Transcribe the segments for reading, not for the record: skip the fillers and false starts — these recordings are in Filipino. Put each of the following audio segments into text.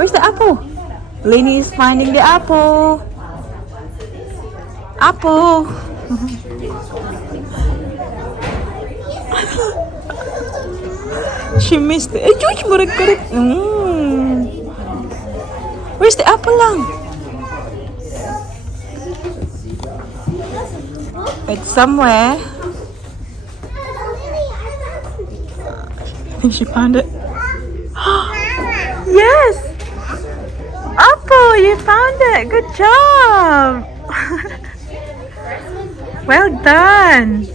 Where's the apple? Lainey is finding the apple. Apple. She missed it. George, correct. Where's the apple lang? It's somewhere. She found it. Yes! Apple, you found it. Good job. Well done.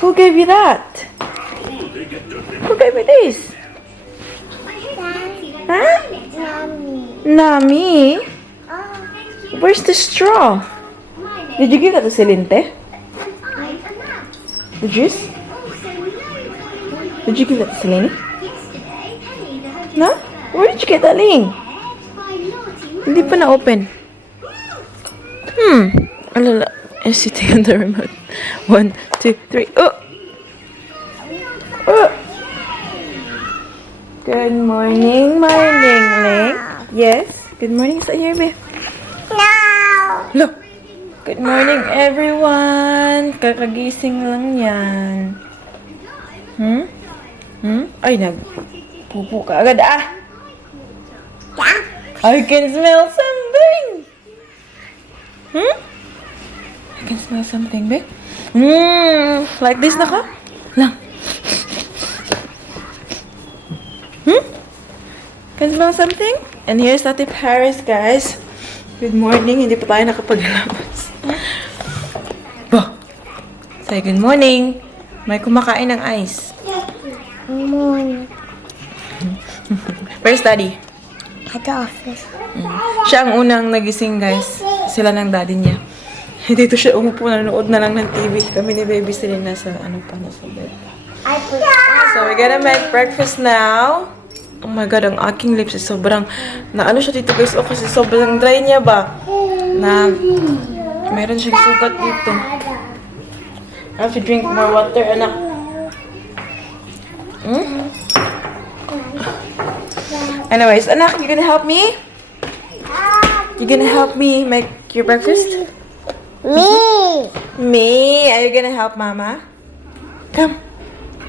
Who gave you that? Who gave you this? Huh? Nami? Where's the straw? Did you give that to Celinte? The juice? Did you give that to Celine? No? Where did you get that, Ling? Hindi pa na-open. Alala. I'm sitting on the remote. 1, 2, 3. Oh! Oh! Good morning, my Ling. Yes? Good morning sa inyo, babe. No! Look! Good morning, everyone! Kakagising lang yan. Ay, nagpupo ka agad, ah! I can smell something! I can smell something, babe. Like this na ka? Lang. Can smell something? And here's Ate Paris, guys. Good morning. Hindi pa tayo nakapaglabas. Bah! Say good morning. May kumakain ng ice. Where's Daddy? At the office. Siya ang unang nagising, guys. Sila ng daddy niya. Dito siya umupo, nanonood na lang ng TV. Kami ni Baby sila nasa, nasa bed. So, we're gonna make breakfast now. Oh my God, ang aking lips is sobrang, siya dito, guys. Oh, kasi sobrang dry niya ba? Na, meron siyang sugat dito. I have to drink more water, anak. Anyways, anak, you gonna help me? You gonna help me make your breakfast? Me? Are you gonna help Mama? Come.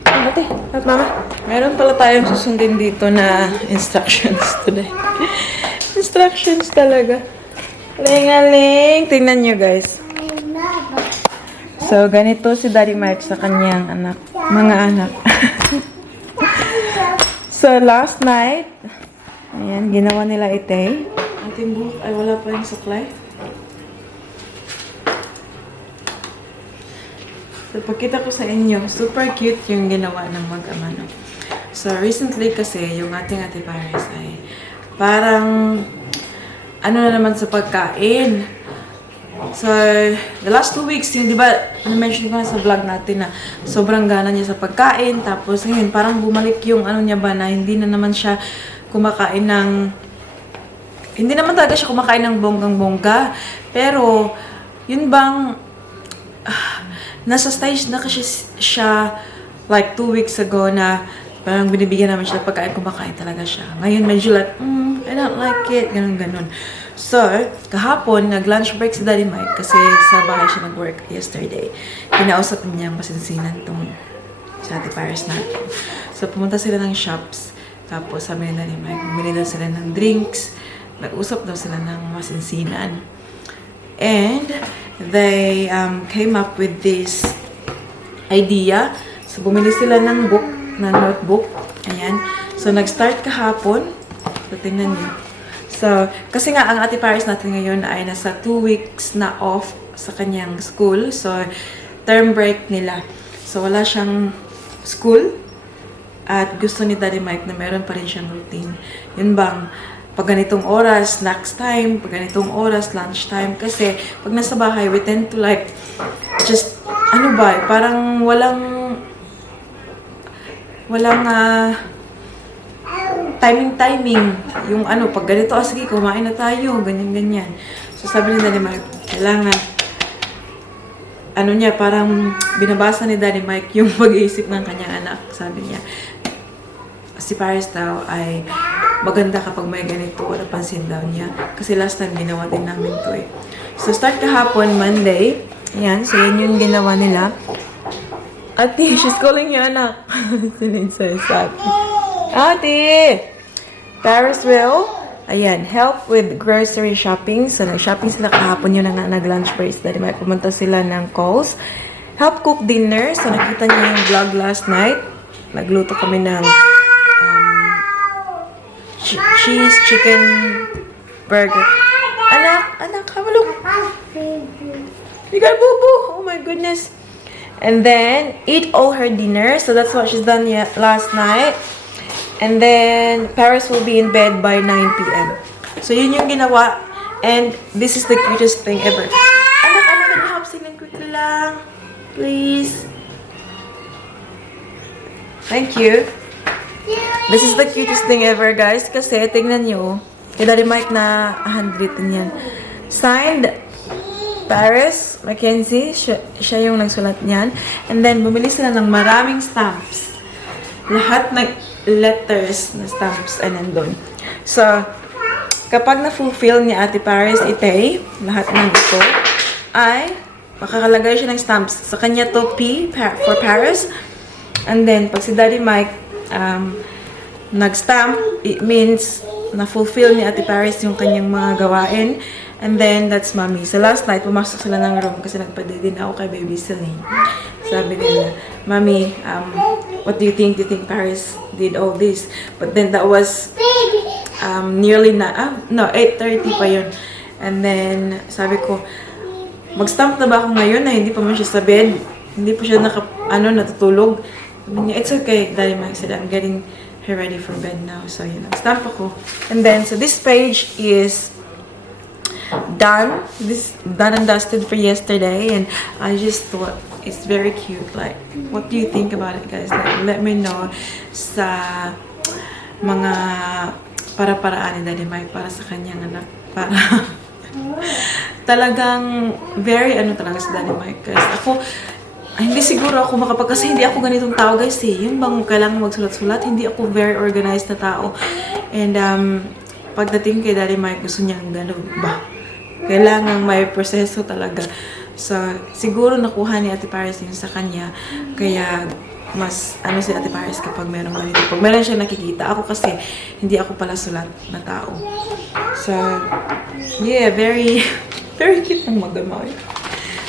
Come, ate. Help Mama. Meron pala tayong susundin dito na instructions today. Instructions talaga. Ling-aling. Tingnan nyo, guys. So, ganito si Daddy Mike sa kanyang anak. Mga anak. So, last night, ayan, ginawa nila ite. Ating buhok ay wala pa yung supply. So, pagkita ko sa inyo, super cute yung ginawa ng mag-ama. No? So, recently kasi, yung ating Ate Paris ay parang, na naman sa pagkain. So, the last 2 weeks, yun, di ba, na-mention ko na sa vlog natin na sobrang gana niya sa pagkain. Tapos, ngayon, parang bumalik yung niya ba na hindi na naman siya kumakain ng, hindi naman talaga siya kumakain ng bonggang-bongga. Pero, yun bang, nasa stage na kasi siya like 2 weeks ago na parang binibigyan namin siya pagkain, kumakain talaga siya. Ngayon medyo like, I don't like it, ganun-ganun. So, kahapon, nag-lunch break si Daddy Mike kasi sa bahay siya nag-work yesterday. Kinausap niya ang masinsinan tong sa Ate Paris natin. So, pumunta sila ng shops. Tapos sabi ni Daddy Mike, bumili daw sila ng drinks. Nag-usap daw sila ng masinsinan. And they came up with this idea. So, bumili sila ng book, ng notebook. Ayan. So, nag-start kahapon. So, tingnan niyo. So, kasi nga, ang Ate Paris natin ngayon ay nasa 2 weeks na off sa kanyang school. So, term break nila. So, wala siyang school. At gusto ni Daddy Mike na meron pa rin siyang routine. Yun bang, pag ganitong oras, snacks time, pag ganitong oras, lunch time. Kasi, pag nasa bahay, we tend to like, just, parang walang, walang timing. Yung ano, pag ganito, sige, kumain na tayo, ganyan-ganyan. So, sabi ni Daddy Mike, kailangan, ano niya, parang binabasa ni Daddy Mike yung pag-iisip ng kanyang anak. Sabi niya, si Paris daw ay maganda kapag may ganito, napansin daw niya. Kasi last time, ginawa din namin to eh. So, start kahapon, Monday. Ayan, so yun yung ginawa nila. Ate, she's calling you anak. Sininsasabi. Ate! Paris will, ayan, help with grocery shopping. So, nag-shopping sila kahapon yun na nag-lunch break. Dahil may pumunta sila ng calls. Help cook dinner. So, nakita niyo yung vlog last night. Nagluto kami ng cheese, chicken, burger. Anak, look. You got boo-boo. Oh my goodness. And then, eat all her dinner. So, that's what she's done last night. And then, Paris will be in bed by 9 p.m. So, yun yung ginawa. And this is the cutest thing ever. Anak, can you help singing quickly lang? Please. Thank you. This is the cutest thing ever, guys. Kasi, tingnan nyo. Kay Daddy Mike na handwritten yan. Signed, Paris, Mackenzie, siya yung nagsulat niyan. And then, bumili sila ng maraming stamps. Lahat ng letters na stamps ay nandun. So, kapag na-fulfill ni Ate Paris Itay, lahat ng ito, ay makakalagay siya ng stamps. Sa kanya to P for Paris. And then, pag si Daddy Mike nag-stamp, it means na-fulfill ni Ate Paris yung kanyang mga gawain. And then, that's Mommy. So, last night, pumasok sila ng room kasi nagpa-day din ako kay Baby Celine. Sabi nila, Mommy, what do you think? Do you think Paris did all this? But then, that was nearly 8:30 pa yun. And then, sabi ko, mag-stamp na ba ako ngayon na hindi pa man siya sa bed? Hindi pa siya natutulog? Sabi niya, it's okay, Daddy Mike said, I'm getting her ready for bed now. So, yun, nag-stamp ako. And then, so this page is done. This done and dusted for yesterday, and I just thought it's very cute. Like, what do you think about it, guys? Like, let me know sa mga para-paraan ni Daddy Mike para sa kanyang anak. Para talagang very talaga si Daddy Mike, guys. Ako, hindi siguro ako kasi hindi ako ganitong tao, guys eh. Yung bang kailangan magsulat-sulat, hindi ako very organized na tao. And pagdating kay Daddy Mike, gusto niyang gano'n ba? Kailangan may proseso talaga. So, siguro nakuha ni Ate Paris yun sa kanya. Kaya, mas si Ate Paris kapag meron ganito. Pag meron siya nakikita. Ako kasi, hindi ako pala sulat na tao. So, yeah, very, very cute ng magamoy.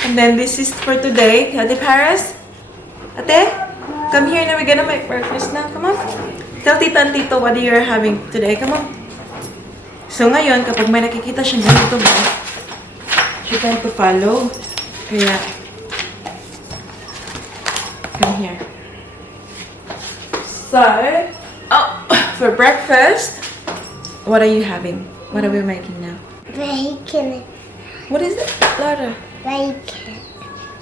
And then, this is for today. Ate Paris? Ate? Come here na. We're gonna make breakfast now. Come on. Tell Tita and Tito what you're having today. Come on. So, ngayon, kapag may nakikita siyang ganito ba, she tend to follow. Kaya, come here. So, for breakfast, what are you having? What are we making now? Bacon. What is it, Laura? Bacon.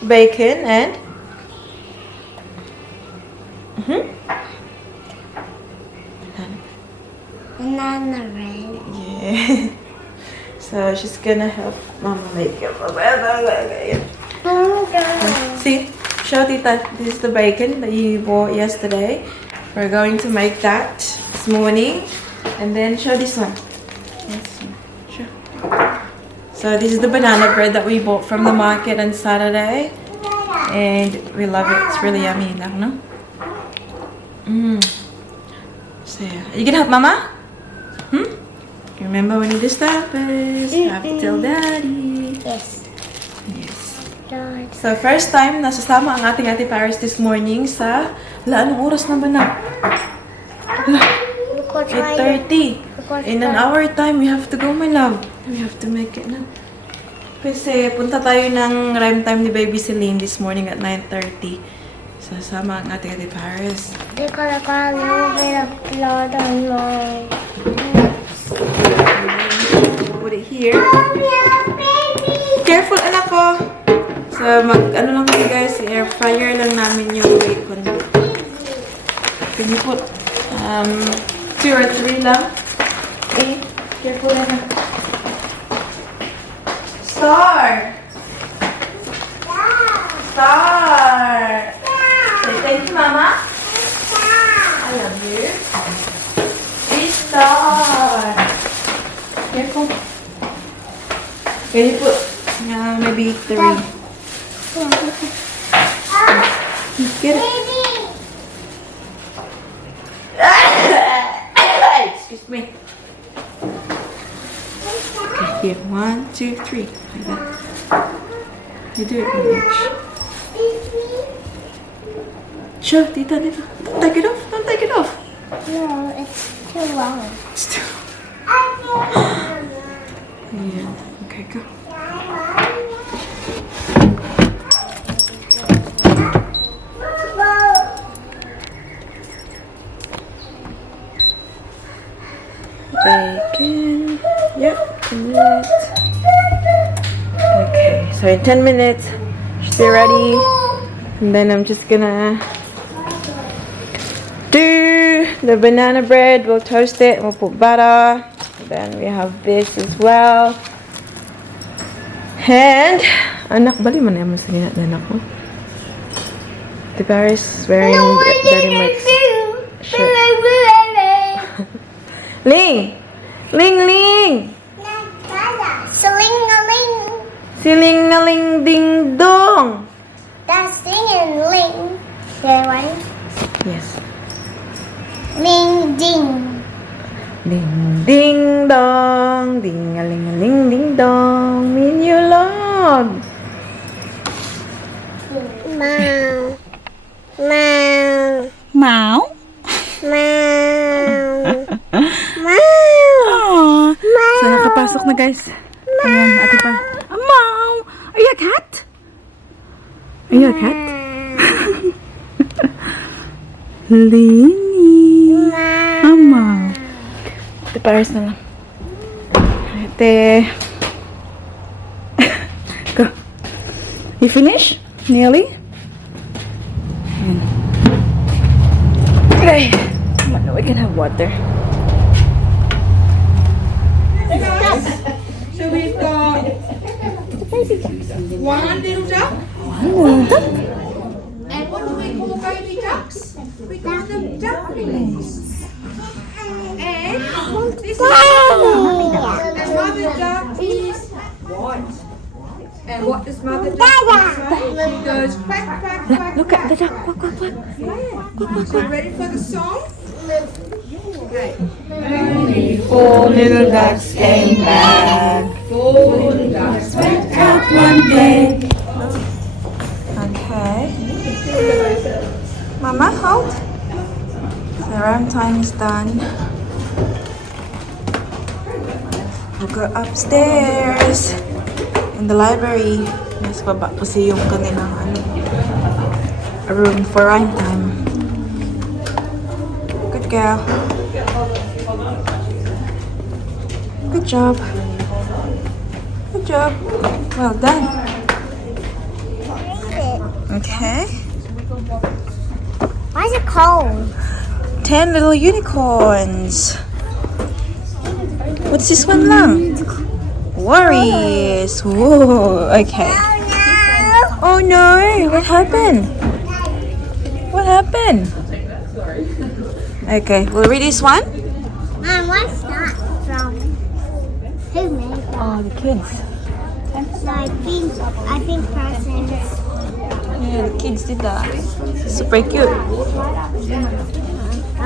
Bacon and? Banana bread. Yeah. So, she's gonna help Mama make it. See? Show Tita. This is the bacon that you bought yesterday. We're going to make that this morning. And then, show this one. Sure. So, this is the banana bread that we bought from the market on Saturday. And we love it. It's really yummy, no? So, yeah. Are you gonna help Mama? Remember when you do staples, you have to tell Daddy. Yes. Yes. Lord. So, first time nasasama ang ating Ate Paris this morning sa... anong oras na ba na? 8:30. In an hour time, we have to go, my love. We have to make it na. Kasi punta tayo ng rhyme time ni Baby Celine this morning at 9:30. Sasama ang ating Ate Paris. They're gonna call a blood on my... Put it here. Careful, anak ko. So, lang kami guys, air fryer lang namin yung bacon. Can you put 2 or 3 lang? Okay, careful na. Star! Star! Say thank you, Mama. I love you. Star! Careful. Can you put maybe 3? Get it. Excuse me. Okay, here. 1, 2, 3. Like that. You do it on each. Sure, Tita. Don't take it off. Don't take it off. No, it's too long. It's too. Yeah. Okay, go. Bacon. Yep, a minute. Okay, so in 10 minutes, should be ready. And then I'm just gonna do the banana bread. We'll toast it. We'll put butter. Then we have this as well. And anak, bali mo na yung masaginat na anak mo. The Paris is wearing very much shirt. Ling! Ling! Sling-a-ling. Siling-a-ling ding dong! That's sing-a-ling. Okay, one. Yes. Ling-ding. Ding ding dong, ding a ling ding dong, mean you love. Meow. Meow. Mau? Meow. Aw. So nakapasok na guys. Ayan, ate pa. Mau! Are you a cat? Are you a cat? Lini. Mau. Ate Paris na lang. Ate. Go. You finish? Nearly? Okay. Come on, we can have water. So we've got one little duck. And what do we call baby ducks? We call them ducklings. And this is and mother duck is white. And what does mother duck say? She goes quack, quack, quack. Look at the duck. Quack, quack, quack. So ready for the song? Okay. Four little ducks came back. Four little ducks went Out one day. Okay. Mama, hold. The rhyme time is done. We'll go upstairs in the library. Mas baba kasi yung kanilang room for rhyme time. Good girl. Good job. Good job. Well done. Okay. Why is it cold? 10 little unicorns. What's this one lang? Worries. Whoa. Okay. Oh no. What happened? What happened? Okay. We'll read this one. What's that from? Who made that? Oh, the kids. No, I think presents. Yeah, the kids did that. Super cute. I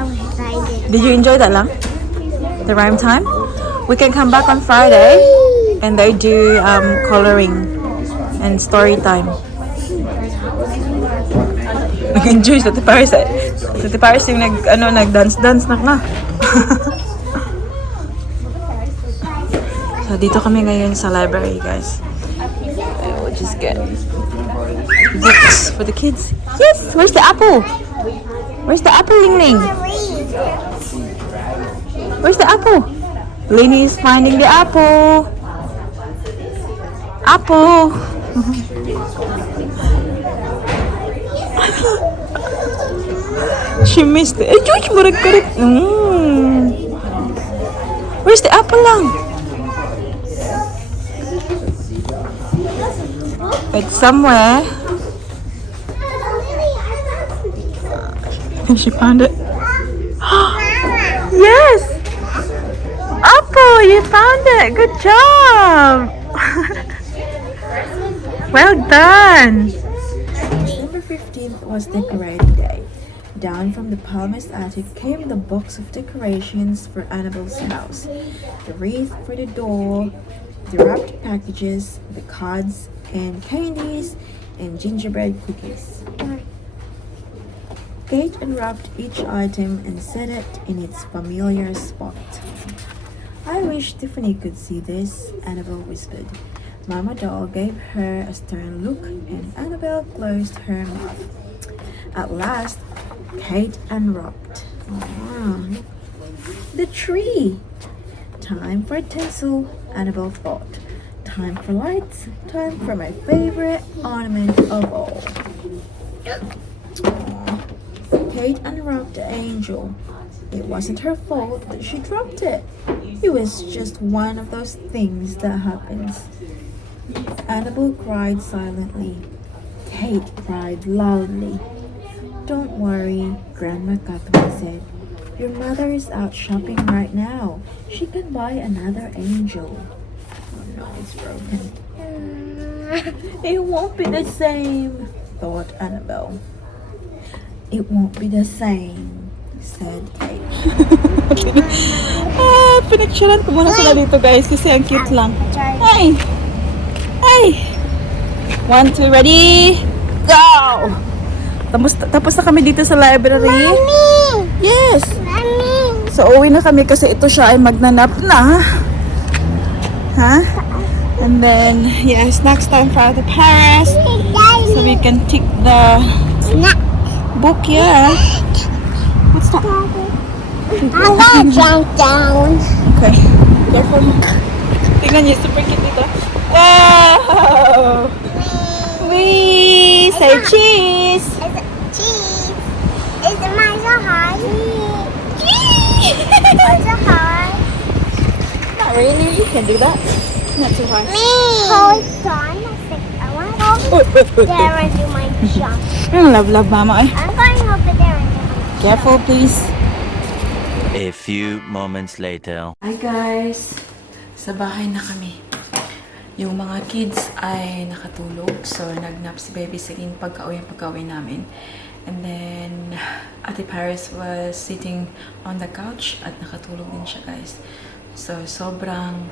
was excited. Did you enjoy that lang? The rhyme time? We can come back on Friday and they do coloring and story time. Nag-enjoy sa Paris eh. Sa Paris yung nag-dance na nga. So dito kami ngayon sa library guys. We'll just get books for the kids. Yes! Where's the apple? Where's the apple, Ling Ling? Where's the apple? Lini is finding the apple. Apple. She missed it. Ay, George, correct. Where's the apple lang? It's somewhere. She found it. Yes! Apple, you found it. Good job. Well done. December 15th was decorating day. Down from the Palmer's attic came the box of decorations for Annabelle's house. The wreath for the door, the wrapped packages, the cards, and candies, and gingerbread cookies. Kate unwrapped each item and set it in its familiar spot. I wish Tiffany could see this, Annabelle whispered. Mama Doll gave her a stern look and Annabelle closed her mouth. At last, Kate unwrapped the tree. Time for a tinsel, Annabelle thought. Time for lights, time for my favorite ornament of all. Kate unwrapped the angel. It wasn't her fault that she dropped it. It was just one of those things that happens. Annabelle cried silently. Kate cried loudly. Don't worry, Grandma Catherine said. Your mother is out shopping right now. She can buy another angel. Oh no, it's broken. It won't be the same, thought Annabelle. It won't be the same, said Kate. Pinicturean ko muna sila dito, guys, kasi ang cute lang. Ay! Ay! 1, 2, ready? Go! Tapos na kami dito sa library. Mommy! Yes! Mommy! So, uwi na kami kasi ito siya ay magnanap na. Ha? And then, yeah, snacks time for the Paris. So we can take the book, yeah. What's that? I'm gonna jump down. Okay. Careful. Tingnan niyo, super cute dito. Wow! Wee! Say cheese! Is it cheese? Is it mine so high? Cheese! It's so high. Not really. You can do that. Not too hard. Me! Hold on. I want to go over there and do my jump. Yung love, mama. Eh. I'm going over there and do my jump. Careful, please. A few moments later. Hi guys! Sa bahay na kami. Yung mga kids ay nakatulog. So, nagnap si Baby Celine pagka-uwi namin. And then, Ate Paris was sitting on the couch at nakatulog din siya, guys. So, sobrang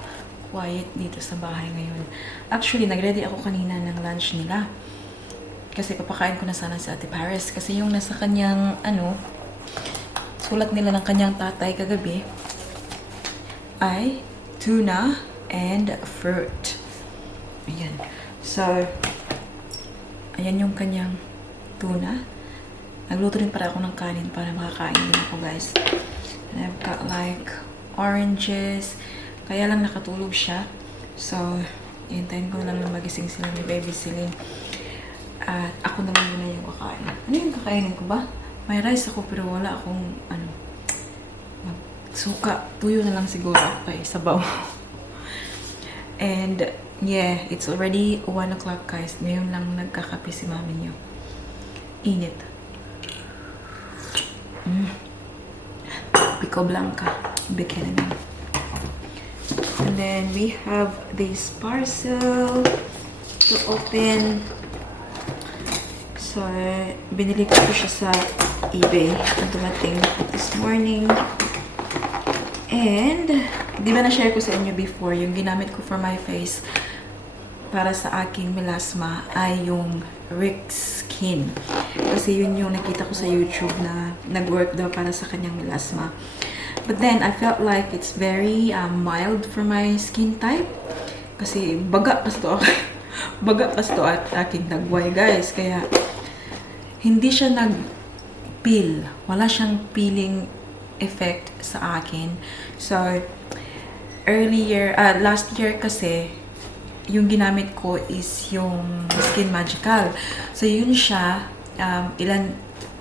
quiet dito sa bahay ngayon. Actually, nag-ready ako kanina ng lunch nila. Kasi papakain ko na sana si Ate Paris. Kasi yung nasa kanyang, sulat nila ng kanyang tatay kagabi ay tuna and fruit. Ayan. So, ayan yung kanyang tuna. Nagluto rin para ako ng kanin para makakain din ako, guys. And I've got like oranges. Kaya lang nakatulog siya. So, hintayin ko lang na magising sila ni Baby Celine. At ako na lang muna yung kakain. Ano yung kakainin ko ba? May rice ako pero wala akong suka. Tuyo na lang siguro ay sabaw. And yeah, it's already 1 o'clock, guys. Ngayon lang nagkakape si mami niyo. Init. Pico Blanca. Bikini. And then we have this parcel to open. So, binili ko siya sa eBay. Dumating this morning. And, di ba na-share ko sa inyo before, yung ginamit ko for my face para sa aking melasma ay yung Rick Skin. Kasi yun yung nakita ko sa YouTube na nag-work daw para sa kanyang melasma. But then, I felt like it's very mild for my skin type. Kasi baga kasi to baga kasi to at aking dagway, guys. Kaya, hindi siya nag-peel. Wala siyang peeling effect sa akin. So, last year kasi, yung ginamit ko is yung Skin Magical. So, yun siya,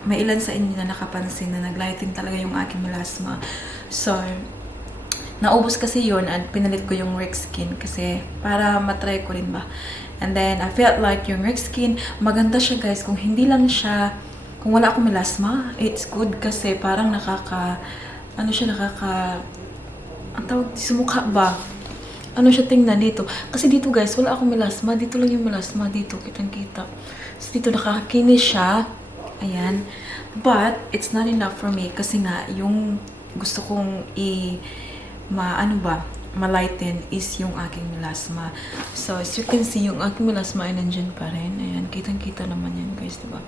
may ilan sa inyo na nakapansin na naglighting talaga yung aking melasma. So, naubos kasi yun at pinalit ko yung Rex Skin kasi para matry ko rin ba. And then, I felt like yung Rex Skin, maganda siya guys. Kung hindi lang siya, kung wala akong melasma, it's good kasi parang ang tawag, sumukha ba? Ano siya tingnan dito? Kasi dito guys, wala akong melasma. Dito lang yung melasma. Dito, kitang-kita. So, dito nakakakinis siya. Ayan. But, it's not enough for me kasi nga, yung gusto kong ma-lighten is yung aking melasma. So, as you can see, yung aking melasma ay nandyan pa rin. Ayan, kitang-kita naman yan guys, diba?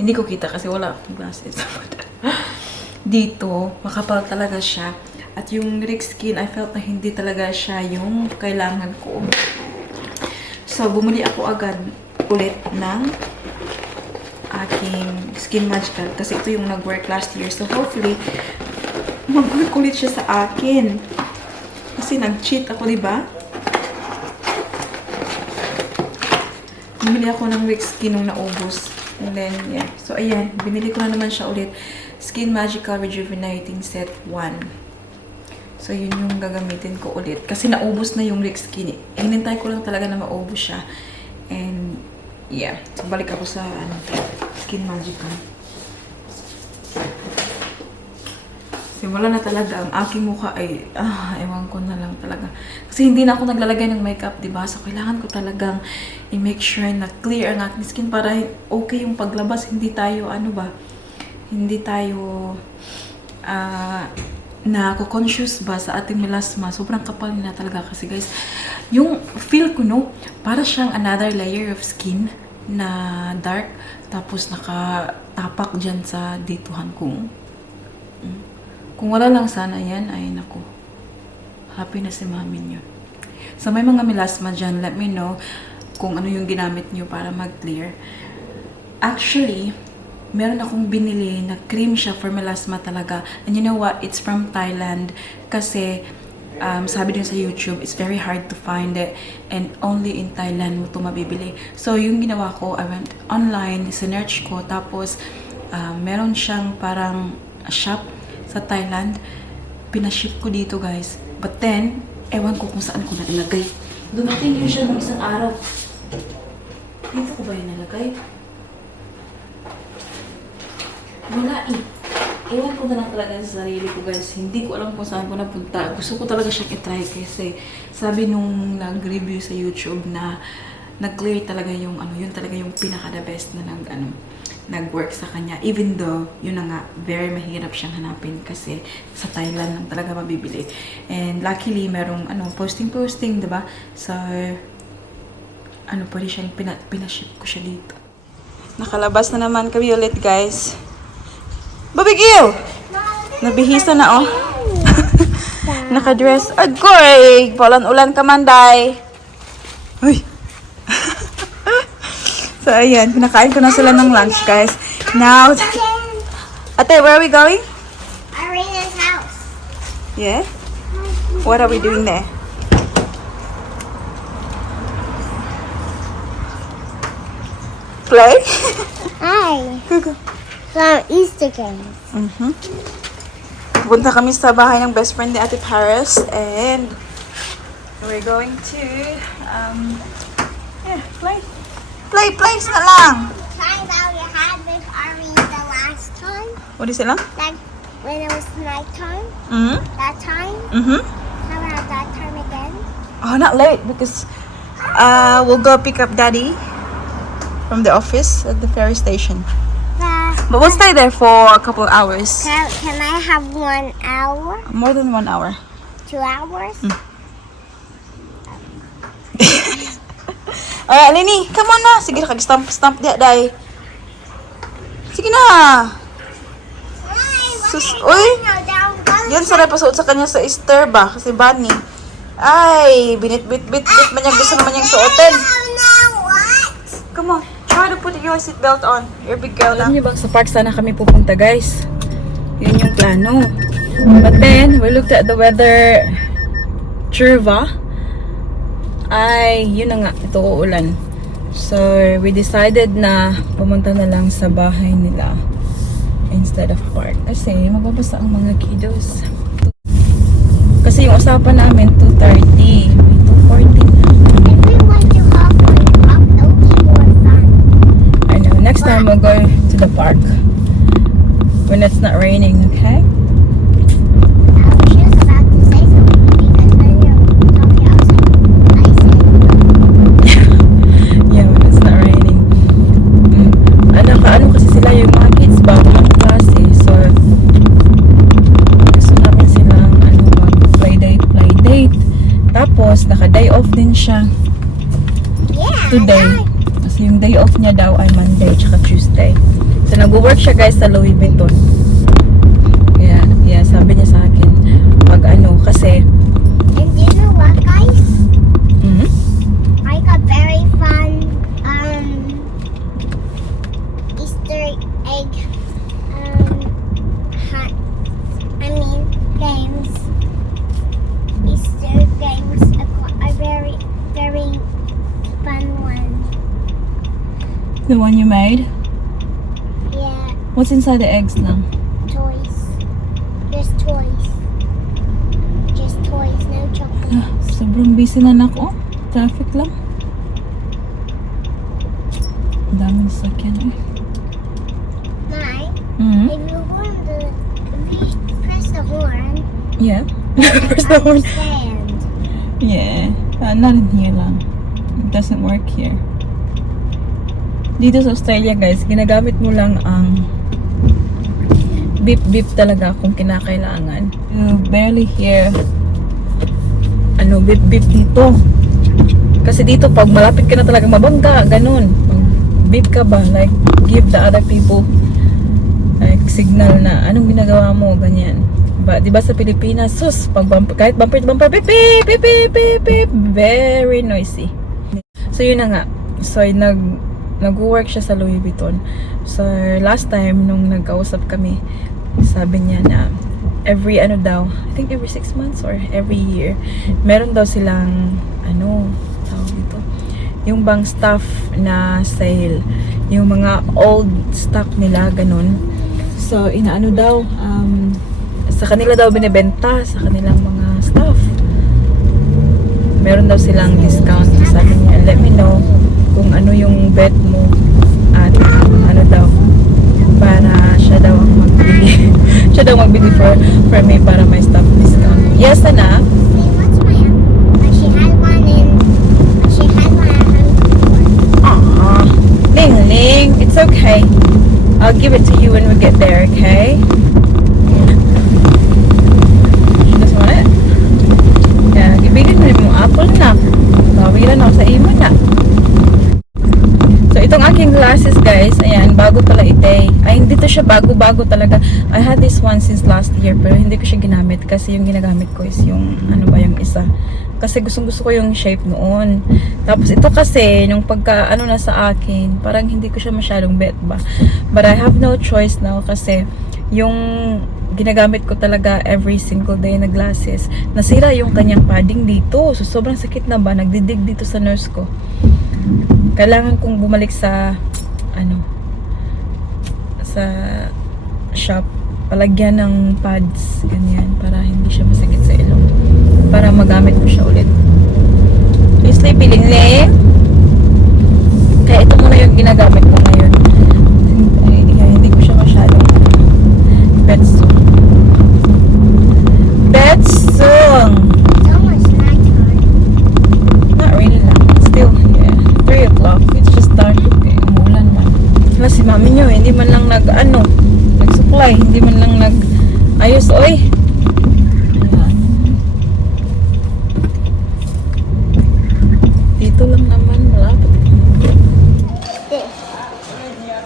Hindi ko kita kasi wala akong glasses. Dito, makapal talaga siya. At yung Rex Skin, I felt na hindi talaga siya yung kailangan ko. So, bumili ako agad ulit ng aking Skin Magical kasi ito yung nag-work last year. So, hopefully, mag-work ulit siya sa akin. Kasi nag-cheat ako, diba? Bumili ako ng Rex Skin nung naubos. And then, yeah. So, ayan. Binili ko na naman siya ulit. Skin Magical Rejuvenating Set 1. So, yun yung gagamitin ko ulit. Kasi naubos na yung Rex Skin. Hinintay ko lang talaga na maubos siya. And, yeah. So, balik ako sa Skin Magical. Kasi wala na talaga. Ang aking mukha ay, ewan ko na lang talaga. Kasi hindi na ako naglalagay ng makeup, diba? So, kailangan ko talagang i-make sure na clear ang aking skin para okay yung paglabas. Hindi tayo, hindi tayo, conscious ba sa ating melasma. Sobrang kapal na talaga kasi guys. Yung feel ko, no? Para siyang another layer of skin na dark. Tapos nakatapak dyan sa dituhan ko. Kung wala lang sana yan, ay naku. Happy na si mami nyo. So, may mga melasma dyan. Let me know kung ano yung ginamit nyo para mag-clear. Actually, meron akong binili na cream siya for melasma talaga. And you know what? It's from Thailand. Kasi, sabi din sa YouTube, it's very hard to find it. And only in Thailand mo ito mabibili. So, yung ginawa ko, I went online, sinerch ko. Tapos, meron siyang parang shop sa Thailand. Pinaship ko dito, guys. But then, ewan ko kung saan ko na ilagay. Dumating yun siya ng isang araw. Dito ko ba yun nalagay? Wala eh. Ewan ko na lang talaga sa sarili ko, guys. Hindi ko alam kung saan ko napunta. Gusto ko talaga siyang itry kasi sabi nung nag-review sa YouTube na nag-clear talaga yung yun talaga yung pinaka-the best na nag-work sa kanya. Even though, yun na nga, very mahirap siyang hanapin kasi sa Thailand lang talaga mabibili. And luckily, merong posting, diba? So, pwede siyang pinaship ko siya dito. Nakalabas na naman kami ulit, guys. Babigil! Nabihisa na, oh. Nakadress. Agoy! Ulan ka man, day. Uy! So, ayan. Pinakain ko na sila ng lunch, guys. Now, Ate, where are we going? Arena's house. Yeah? What are we doing there? Play? Hi. Some Easter games. Punta kami sa bahay ng best friend ni Ate Paris. And we're going to, play. Play na lang. Times how you had with Arena the last time. What is it lang? Like when it was nighttime. That time. How about that time again? Oh, not late because we'll go pick up Daddy from the office at the ferry station. But we'll stay there for a couple of hours. Can I have 1 hour? More than 1 hour. 2 hours? Alright, Lenny, come on na. Sige, kag-stamp diya, day. Sige na. Sus, uy. Yan, saray pasuot sa kanya sa Easter ba? Kasi bunny. Ay, binit-bit-bit man niya. Gusto naman niyang suotin. Come on, try to put your seatbelt on. You're a big girl na. Alam niyo bang sa park sana kami pupunta, guys? Yun yung plano. But then, we looked at the weather. Curva. Ay, yun na nga, ito uulan. So, we decided na pumunta na lang sa bahay nila. instead of park. Kasi mababasa ang mga kiddos. Kasi yung usapan namin 2:30. 2:40 na. If we went to Hawthorne Park, that would be more fun. I know. Next time we'll go to the park. When it's not raining, okay? She was about to say something because when you were talking, I was like, Yeah, when it's not raining. Ano kasi sila yung mga kids bago mag-klase. So, gusto namin silang play date. Tapos, naka-day off din siya yeah, today. Kasi yung day off niya daw ay Monday tsaka Tuesday. So, nag-work siya guys sa Louis Vuitton. Yeah, sabi niya sa akin, kasi, And do you know what, guys? mhm, I got very fun Easter egg hunt. Games. Easter games are very, very fun one. the one you made? Yeah, What's inside the eggs lang? toys. Just toys. Just toys, no chocolates. Sobrang busy na ako. Traffic lang. Ang daming sasakyan eh. Mine, Mhm. if you press the horn, Yeah. Press the horn. understand. Yeah. Not in here lang. It doesn't work here. Dito sa Australia guys, ginagamit mo lang ang beep beep talaga kung kinakailangan. You barely hear beep beep dito. Kasi dito pag malapit ka na talaga mabangga, ganun. Beep ka ba? Like give the other people like signal na anong ginagawa mo, ganyan. Ba, 'di ba sa Pilipinas, sus, pag kahit bumper beep beep beep beep beep beep, very noisy. So yun na nga. So nag-work siya sa Louis Vuitton. So last time nung nagkausap kami, sabi niya na every daw, I think every 6 months or every year, meron daw silang tawag dito, yung bang stuff na sale, yung mga old stock nila, ganun. So inaano daw, sa kanila daw binibenta sa kanilang mga stuff. Meron daw silang discount. Sabi niya, let me know kung ano yung bet mo at ano daw, para siya daw ang magbili. Siya daw magbili for me para may stock discount. Yes, anak? See, what's my but she had one Aww. Ling Ling, it's okay. I'll give it to you when we get there, okay? She doesn't want it? Yeah, ibigin mo yung apple na. Bawiran ako sa imo na. So, itong aking glasses, guys, ayan, bago pala ite. Ay, hindi to siya bago-bago talaga. I had this one since last year, pero hindi ko siya ginamit kasi yung ginagamit ko is yung, yung isa. Kasi gustong-gusto ko yung shape noon. Tapos, ito kasi, nung pagka, na sa akin, parang hindi ko siya masyadong bet ba. But I have no choice now kasi yung ginagamit ko talaga every single day na glasses, nasira yung kanyang padding dito. So, sobrang sakit na ba? Nagdidig dito sa nurse ko. Kailangan kong bumalik sa sa shop, palagyan ng pads, ganyan, para hindi siya masakit sa ilong, para magamit ko siya ulit. You sleepy, Ling Ling? Kaya ito muna yung ginagamit ko ngayon. Hindi ko siya masyadong betsong. It's almost nighttime. Not really lang. Still, 3 o'clock. It's just dark. Okay, umulan man. Wala si mami nyo, hindi man lang nag-supply. Hindi man lang nag-ayos, oy. Ayan. Dito lang naman, malapit. This.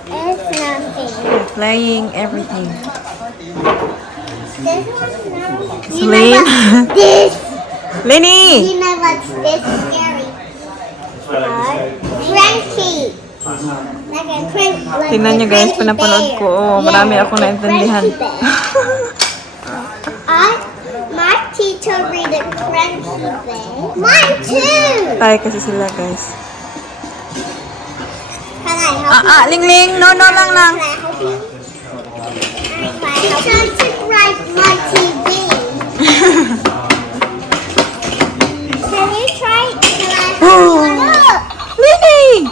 It's nothing. Playing everything. This one's nothing. Celine? This. Lenny! You know what's this scary? Cranky. Like a cranky. Like Tingnan a nyo guys, cranky pinapanood bear. ko. Oh, marami akong like a naintindihan. cranky bear. My teacher read a cranky bear. Mine too. Tayo kasi sila guys. Can I help you? Ling Ling! No lang lang! Can I help you? trying to write my TV. Can you try to Lini!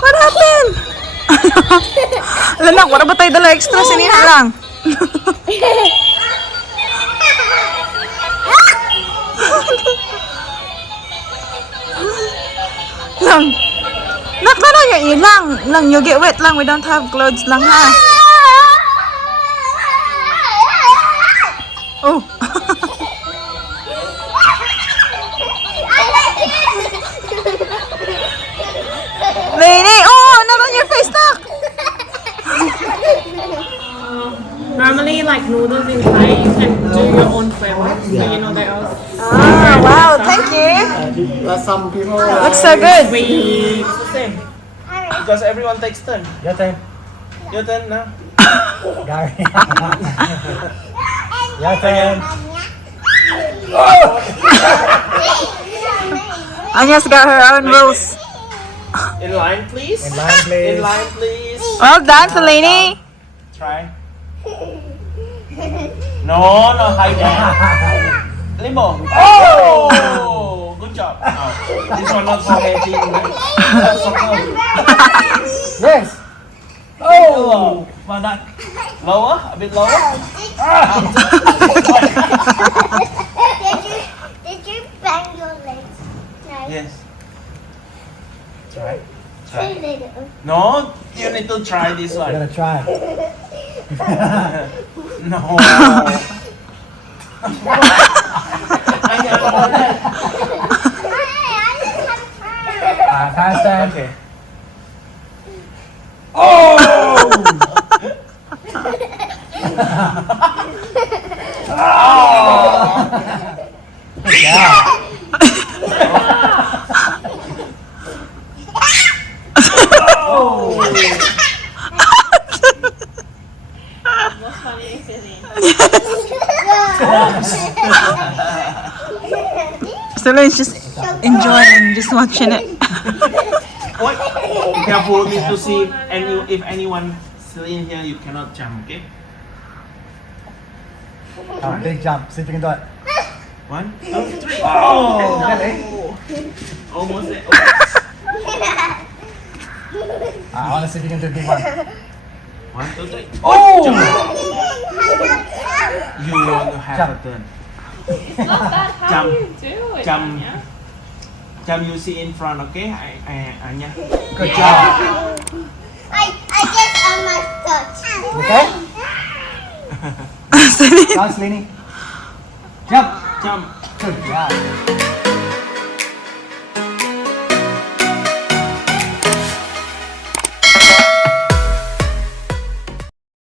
What happened? Alam na, wala ba tayo dala extra? Sinina lang. Lang. Nak na lang yung ilang. Lang, you get wet lang. We don't have clothes lang ha. Oh. Lini! Oh, not on your face, Nak! Normally, like noodles in Thai, you can do your own flavor. So you know they all Ah, wow, thank you. Some people. Looks so good. sweet. It's the same. Because everyone takes turn. Your turn. Your turn now. Gary. Your turn. Anya's got her own rules. In line, please. In line, please. In line, please. Well done, Selene. Try. No, hide there. Limbo. Oh, good job. Oh, this one not for heavy. Yes. Oh, well done. Lower, a bit lower. Did you bang your legs? No. Yes. Try. Too little. No, you need to try this one. I'm gonna try. No. Handstand. Okay. Oh! Selene's just enjoying, just watching it. What? Be careful, need to see if anyone still in here, you cannot jump, okay? Big jump. See if you can do it. 1, 2, 3. Oh! Almost there. I want to see if you can do a big one. 1, 2, 3. Oh! Jump. You want to have a turn. Jump. Jump you see in front, okay? Anya. Good job. I just almost touched. Okay? Dance, Lenny. Jump. Jump. Good job.